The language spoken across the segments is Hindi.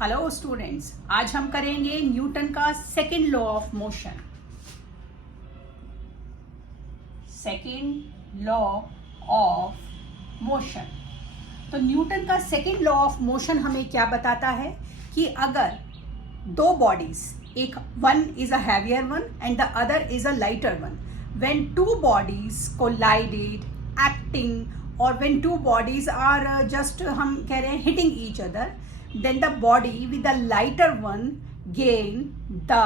हेलो स्टूडेंट्स, आज हम करेंगे न्यूटन का second law of motion. Second law of motion. तो न्यूटन का सेकंड लॉ ऑफ मोशन हमें क्या बताता है कि अगर दो बॉडीज, एक one is a heavier one and the other is a lighter one, when two bodies collided acting और when two bodies are just हम कह रहे हैं hitting each other, then the body with the lighter one gain the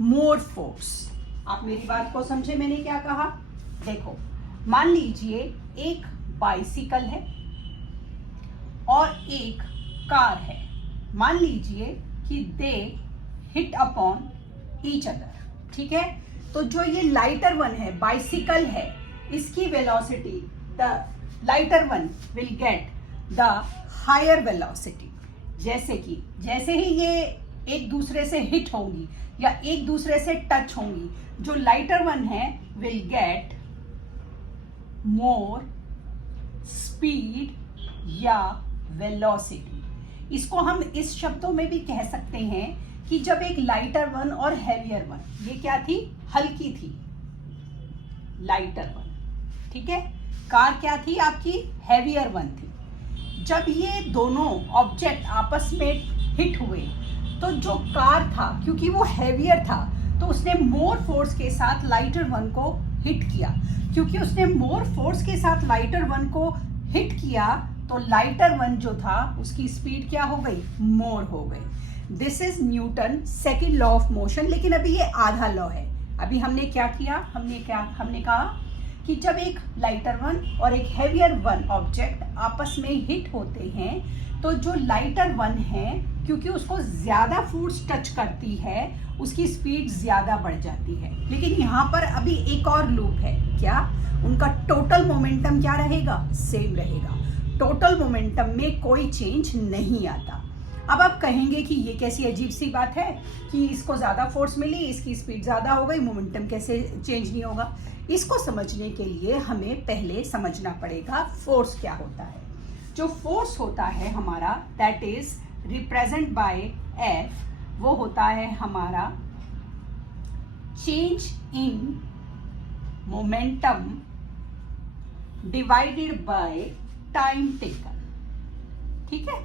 more force। आप मेरी बात को समझे मैंने क्या कहा? देखो, मान लीजिए एक बाइसिकल है और एक कार है। मान लीजिए कि दे हिट अपॉन ईच अदर, ठीक है? तो जो ये लाइटर वन है, बाइसिकल है, इसकी velocity, the lighter one will get the higher velocity. जैसे ही ये एक दूसरे से हिट होंगी या एक दूसरे से टच होंगी, जो लाइटर वन है विल गेट मोर स्पीड या वेलोसिटी। इसको हम इस शब्दों में भी कह सकते हैं कि जब एक लाइटर वन और हैवियर वन, ये क्या थी? हल्की थी, लाइटर वन, ठीक है? कार क्या थी आपकी? हैवियर वन थी। जब ये दोनों ऑब्जेक्ट आपस में हिट हुए तो जो कार था, क्योंकि वो हैवियर था, तो उसने मोर फोर्स के साथ लाइटर वन को हिट किया। क्योंकि उसने मोर फोर्स के साथ लाइटर वन को हिट किया तो लाइटर वन जो था उसकी स्पीड क्या हो गई? मोर हो गई। This is Newton second law of motion. लेकिन अभी ये आधा लॉ है। अभी हमने क्या किया? हमने कहा कि जब एक लाइटर वन और एक हैवियर वन ऑब्जेक्ट आपस में हिट होते हैं तो जो लाइटर वन है, क्योंकि उसको ज़्यादा फोर्स टच करती है, उसकी स्पीड ज़्यादा बढ़ जाती है। लेकिन यहाँ पर अभी एक और लूप है। क्या? उनका टोटल मोमेंटम क्या रहेगा? सेम रहेगा। टोटल मोमेंटम में कोई चेंज नहीं आता। अब आप कहेंगे कि ये कैसी अजीब सी बात है कि इसको ज़्यादा फोर्स मिली, इसकी स्पीड ज़्यादा हो गई, मोमेंटम कैसे चेंज नहीं होगा? इसको समझने के लिए हमें पहले समझना पड़ेगा फोर्स क्या होता है। जो फोर्स होता है हमारा, that is represent by F, वो होता है हमारा change in momentum divided by time taken, ठीक है?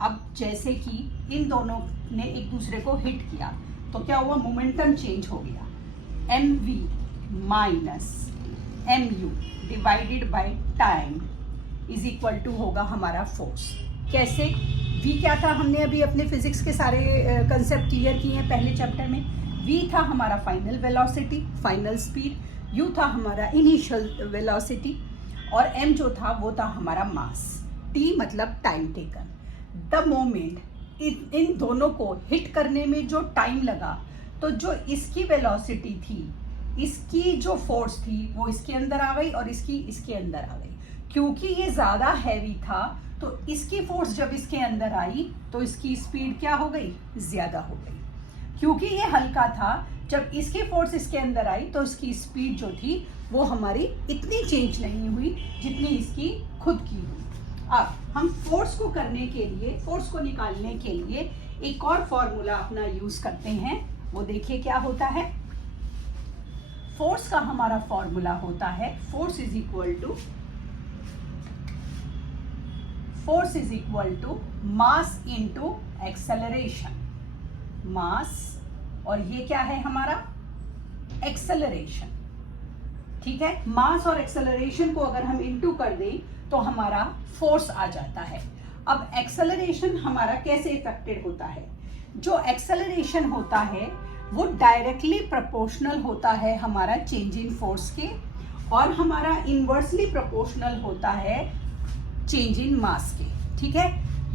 अब जैसे कि इन दोनों ने एक दूसरे को हिट किया तो क्या हुआ? मोमेंटम चेंज हो गया। M V minus M U divided by time is equal to होगा हमारा फोर्स। कैसे? v क्या था? हमने अभी अपने फिजिक्स के सारे कंसेप्ट क्लियर किए हैं पहले चैप्टर में। v था हमारा final velocity, final speed. u था हमारा इनिशियल वेलोसिटी और m जो था वो था हमारा मास। t मतलब time taken. The moment in दोनों को हिट करने में जो टाइम लगा, तो जो इसकी वेलोसिटी थी, इसकी जो फोर्स थी वो इसके अंदर आ गई और इसकी इसके अंदर आ गई। क्योंकि ये ज़्यादा हैवी था तो इसकी फोर्स जब इसके अंदर आई तो इसकी स्पीड क्या हो गई? ज़्यादा हो गई। क्योंकि ये हल्का था, जब इसकी फोर्स इसके अंदर आई तो इसकी स्पीड जो थी वो हमारी इतनी चेंज नहीं हुई जितनी इसकी खुद की हुई। अब हम फोर्स को करने के लिए, फोर्स को निकालने के लिए एक और फॉर्मूला अपना यूज करते हैं। वो देखिए क्या होता है। फोर्स का हमारा फॉर्मूला होता है force is equal to mass into acceleration. Mass और ये क्या है हमारा? एक्सेलरेशन, ठीक है? मास और एक्सेलरेशन को अगर हम इनटू कर दें तो हमारा फोर्स आ जाता है। अब एक्सेलरेशन हमारा कैसे इफेक्टेड होता है? जो एक्सेलरेशन होता है वो डायरेक्टली प्रोपोर्शनल होता है हमारा चेंज इन फोर्स के, और हमारा इनवर्सली प्रोपोर्शनल होता है चेंज इन मास के, ठीक है?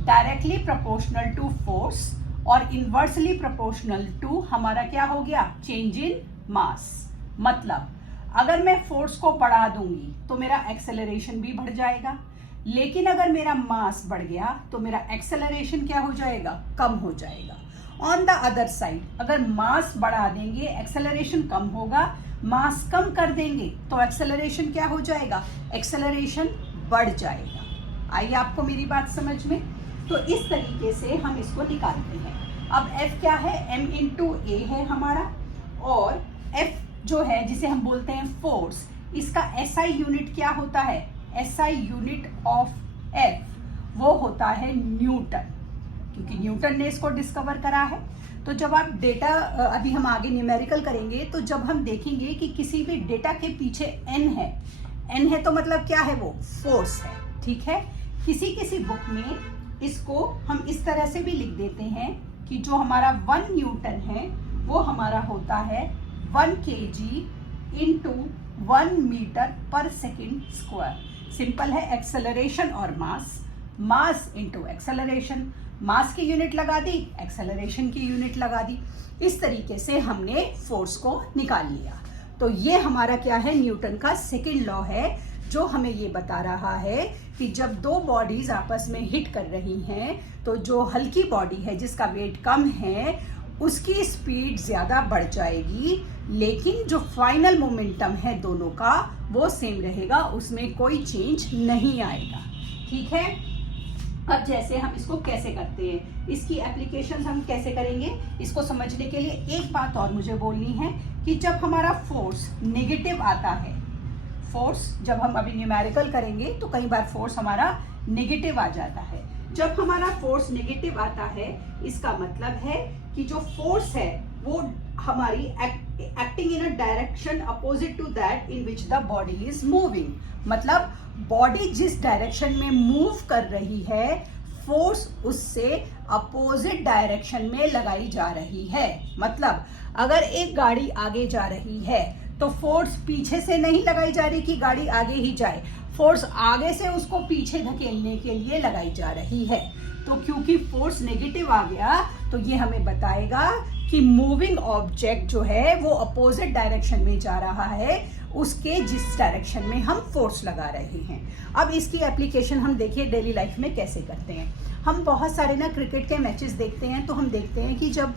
डायरेक्टली प्रोपोर्शनल टू फोर्स और इनवर्सली प्रोपोर्शनल टू हमारा क्या हो गया? चेंज इन मास। मतलब अगर मैं फोर्स को बढ़ा दूंगी तो मेरा एक्सेलरेशन भी बढ़ जाएगा, लेकिन अगर मेरा मास बढ़ गया तो मेरा एक्सेलरेशन क्या हो जाएगा? कम हो जाएगा। ऑन द अदर साइड, अगर मास बढ़ा देंगे एक्सेलरेशन कम होगा, मास कम कर देंगे तो एक्सेलरेशन क्या हो जाएगा? एक्सेलरेशन बढ़ जाएगा। आइए आपको मेरी बात समझ में। तो इस तरीके से हम इसको निकालते हैं। अब F क्या है, M इंटू ए है हमारा, और F जो है जिसे हम बोलते हैं फोर्स, इसका SI यूनिट क्या होता है, SI यूनिट ऑफ F वो होता है न्यूटन, क्योंकि न्यूटन ने इसको डिस्कवर करा है। तो जब आप डेटा, अभी हम आगे न्यूमेरिकल करेंगे, तो जब हम देखेंगे कि किसी भी डेटा के पीछे n है तो मतलब क्या है, वो फोर्स है, ठीक है। किसी किसी बुक में इसको हम इस तरह से भी लिख देते हैं कि जो हमारा 1 न्यूटन है वो हमारा होता है 1 kg इंटू 1 मीटर पर सेकेंड स्क्वायर। सिंपल है, एक्सेलरेशन और मास इंटू एक्सेलरेशन, मास की यूनिट लगा दी, एक्सेलरेशन की यूनिट लगा दी। इस तरीके से हमने फोर्स को निकाल लिया। तो ये हमारा क्या है, न्यूटन का सेकेंड लॉ है, जो हमें ये बता रहा है कि जब दो बॉडीज आपस में हिट कर रही हैं तो जो हल्की बॉडी है जिसका वेट कम है उसकी स्पीड ज़्यादा बढ़ जाएगी, लेकिन जो फाइनल मोमेंटम है दोनों का वो सेम रहेगा, उसमें कोई चेंज नहीं आएगा, ठीक है। अब जैसे हम इसको कैसे करते हैं, इसकी एप्लीकेशंस हम कैसे करेंगे, इसको समझने के लिए एक बात और मुझे बोलनी है कि जब हमारा फोर्स नेगेटिव आता है, फोर्स जब हम अभी न्यूमेरिकल करेंगे तो कई बार फोर्स हमारा नेगेटिव आ जाता है। जब हमारा फोर्स नेगेटिव आता है इसका मतलब है कि जो फोर्स है वो हमारी acting in a direction opposite to that in which the body is moving, मतलब बॉडी जिस डायरेक्शन में मूव कर रही है फोर्स उससे अपोजिट डायरेक्शन में लगाई जा रही है। मतलब अगर एक गाड़ी आगे जा रही है तो फोर्स पीछे से नहीं लगाई जा रही कि गाड़ी आगे ही जाए, फोर्स आगे से उसको पीछे धकेलने के लिए लगाई जा रही है। तो क्योंकि फोर्स नेगेटिव आ गया तो ये हमें बताएगा कि मूविंग ऑब्जेक्ट जो है वो अपोजिट डायरेक्शन में जा रहा है उसके जिस डायरेक्शन में हम फोर्स लगा रहे हैं। अब इसकी एप्लीकेशन हम देखिए डेली लाइफ में कैसे करते हैं। हम बहुत सारे ना क्रिकेट के मैचेस देखते हैं तो हम देखते हैं कि जब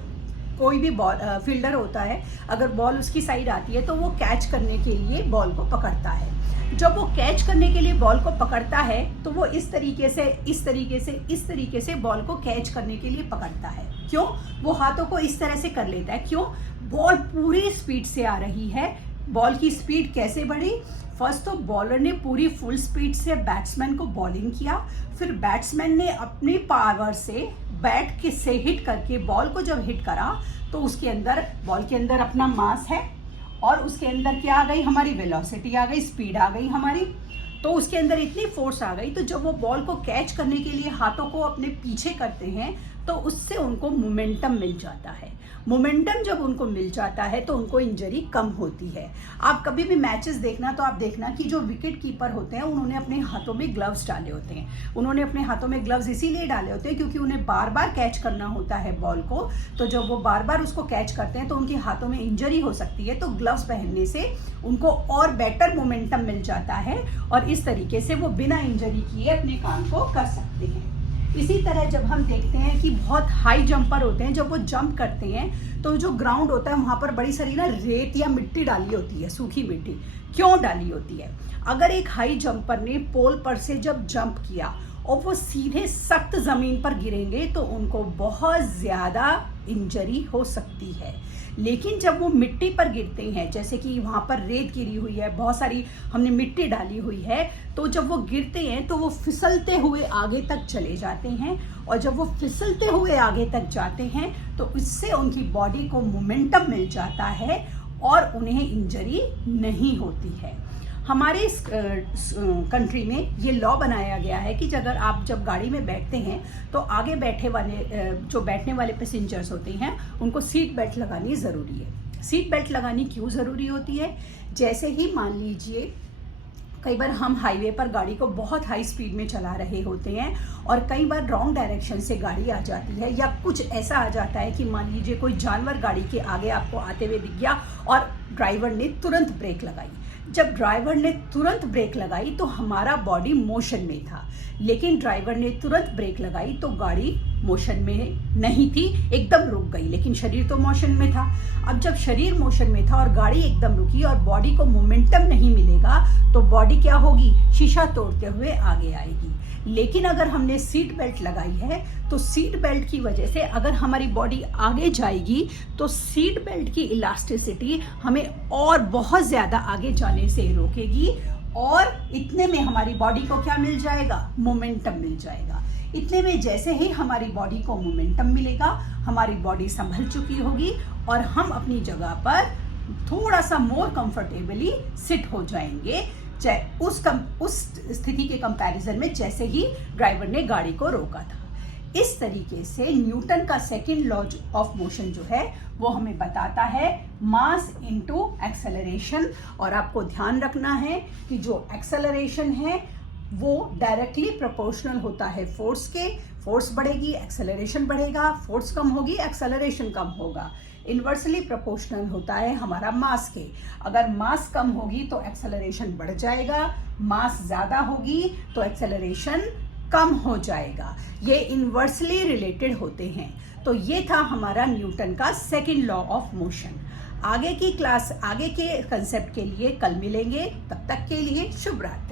कोई भी बॉल फील्डर होता है, अगर बॉल उसकी साइड आती है तो वो कैच करने के लिए बॉल को पकड़ता है। जब वो कैच करने के लिए बॉल को पकड़ता है तो वो इस तरीके से बॉल को कैच करने के लिए पकड़ता है। क्यों? वो हाथों को इस तरह से कर लेता है। क्यों? बॉल पूरी स्पीड से आ रही है। बॉल की स्पीड कैसे बढ़ी? फर्स्ट तो बॉलर ने पूरी फुल स्पीड से बैट्समैन को बॉलिंग किया, फिर बैट्समैन ने अपनी पावर से बैट के से हिट करके बॉल को जब हिट करा तो उसके अंदर, बॉल के अंदर अपना मास है और उसके अंदर क्या आ गई, हमारी वेलोसिटी आ गई, स्पीड आ गई हमारी। तो उसके अंदर इतनी फोर्स आ गई तो जब वो बॉल को कैच करने के लिए हाथों को अपने पीछे करते हैं तो उससे उनको मोमेंटम मिल जाता है। मोमेंटम जब उनको मिल जाता है तो उनको इंजरी कम होती है। आप कभी भी मैचेस देखना तो आप देखना कि जो विकेट कीपर होते हैं उन्होंने अपने हाथों में ग्लव्स डाले होते हैं। उन्होंने अपने हाथों में ग्लव्स इसीलिए डाले होते हैं क्योंकि उन्हें बार बार कैच करना होता है बॉल को। तो जब वो बार बार उसको कैच करते हैं तो उनके हाथों में इंजरी हो सकती है, तो ग्लव्स पहनने से उनको और बेटर मोमेंटम मिल जाता है और इस तरीके से वो बिना इंजरी किए अपने काम को कर सकते हैं। इसी तरह जब हम देखते हैं कि बहुत हाई जंपर होते हैं, जब वो जंप करते हैं तो जो ग्राउंड होता है वहाँ पर बड़ी सारी ना रेत या मिट्टी डाली होती है, सूखी मिट्टी। क्यों डाली होती है? अगर एक हाई जंपर ने पोल पर से जब जंप किया और वो सीधे सख्त ज़मीन पर गिरेंगे तो उनको बहुत ज़्यादा इंजरी हो सकती है। लेकिन जब वो मिट्टी पर गिरते हैं, जैसे कि वहाँ पर रेत गिरी हुई है, बहुत सारी हमने मिट्टी डाली हुई है, तो जब वो गिरते हैं तो वो फिसलते हुए आगे तक चले जाते हैं और जब वो फिसलते हुए आगे तक जाते हैं तो इससे उनकी बॉडी को मोमेंटम मिल जाता है और उन्हें इंजरी नहीं होती है। हमारे इस कंट्री में ये लॉ बनाया गया है कि अगर आप जब गाड़ी में बैठते हैं तो आगे बैठे वाले जो बैठने वाले पैसेंजर्स होते हैं उनको सीट बेल्ट लगानी ज़रूरी है। सीट बेल्ट लगानी क्यों ज़रूरी होती है? जैसे ही मान लीजिए कई बार हम हाईवे पर गाड़ी को बहुत हाई स्पीड में चला रहे होते हैं और कई बार रॉन्ग डायरेक्शन से गाड़ी आ जाती है या कुछ ऐसा आ जाता है कि मान लीजिए कोई जानवर गाड़ी के आगे आपको आते हुए दिख गया और ड्राइवर ने तुरंत ब्रेक लगाई। जब ड्राइवर ने तुरंत ब्रेक लगाई तो हमारा बॉडी मोशन में था, लेकिन ड्राइवर ने तुरंत ब्रेक लगाई तो गाड़ी मोशन में नहीं थी, एकदम रुक गई, लेकिन शरीर तो मोशन में था। अब जब शरीर मोशन में था और गाड़ी एकदम रुकी और बॉडी को मोमेंटम नहीं मिलेगा तो बॉडी क्या होगी, शीशा तोड़ते हुए आगे आएगी। लेकिन अगर हमने सीट बेल्ट लगाई है तो सीट बेल्ट की वजह से अगर हमारी बॉडी आगे जाएगी तो सीट बेल्ट की इलास्टिसिटी हमें और बहुत ज़्यादा आगे जाने से रोकेगी, और इतने में हमारी बॉडी को क्या मिल जाएगा, मोमेंटम मिल जाएगा। इतने में जैसे ही हमारी बॉडी को मोमेंटम मिलेगा, हमारी बॉडी संभल चुकी होगी और हम अपनी जगह पर थोड़ा सा मोर कंफर्टेबली सिट हो जाएंगे, चाहे उस स्थिति के कंपैरिजन में जैसे ही ड्राइवर ने गाड़ी को रोका था। इस तरीके से न्यूटन का सेकंड लॉ ऑफ मोशन जो है वो हमें बताता है मास इनटू एक्सेलरेशन। और आपको ध्यान रखना है कि जो एक्सेलरेशन है वो डायरेक्टली प्रोपोर्शनल होता है फोर्स के। फोर्स बढ़ेगी, एक्सेलरेशन बढ़ेगा, फोर्स कम होगी, एक्सेलरेशन कम होगा। इन्वर्सली प्रोपोर्शनल होता है हमारा मास के। अगर मास कम होगी तो एक्सेलरेशन बढ़ जाएगा, मास ज़्यादा होगी तो एक्सेलरेशन कम हो जाएगा। ये इन्वर्सली रिलेटेड होते हैं। तो ये था हमारा न्यूटन का सेकंड लॉ ऑफ मोशन। आगे की क्लास, आगे के कंसेप्ट के लिए कल मिलेंगे। तब तक के लिए शुभ रात्रि।